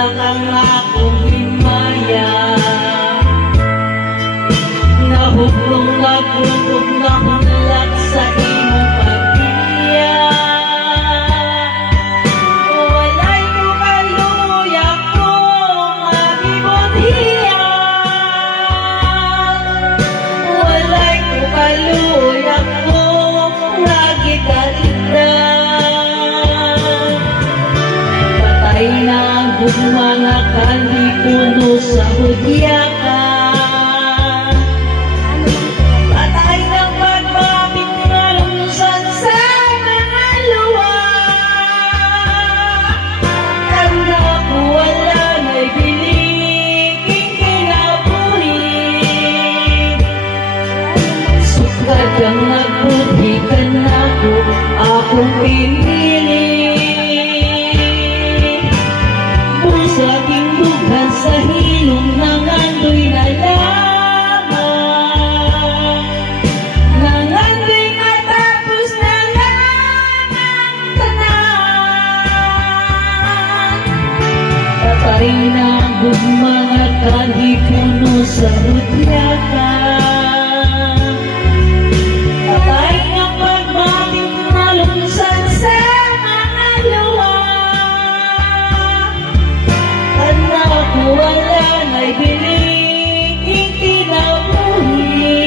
wala kang akong himaya. Nahublong nagulog na hulak sa imong pagbiya. Walay ko kaluya ko nga gibutihan. Walay ko kaluya ko nga gikalindan. Patay na ang mga kalipuno sa hudyakan. Kang nagbuti ka na ko akong pinili. Kung sa aking dugan sa hilong nangandoy na lamang, nangandoy matapos na lang ang tanan. Patay na ang mga kalipuno sa hudyakan. Wala na'y biling kinabuhi.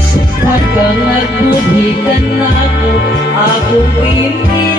Sukat kang nagbuhi ka na ako, akong pinili.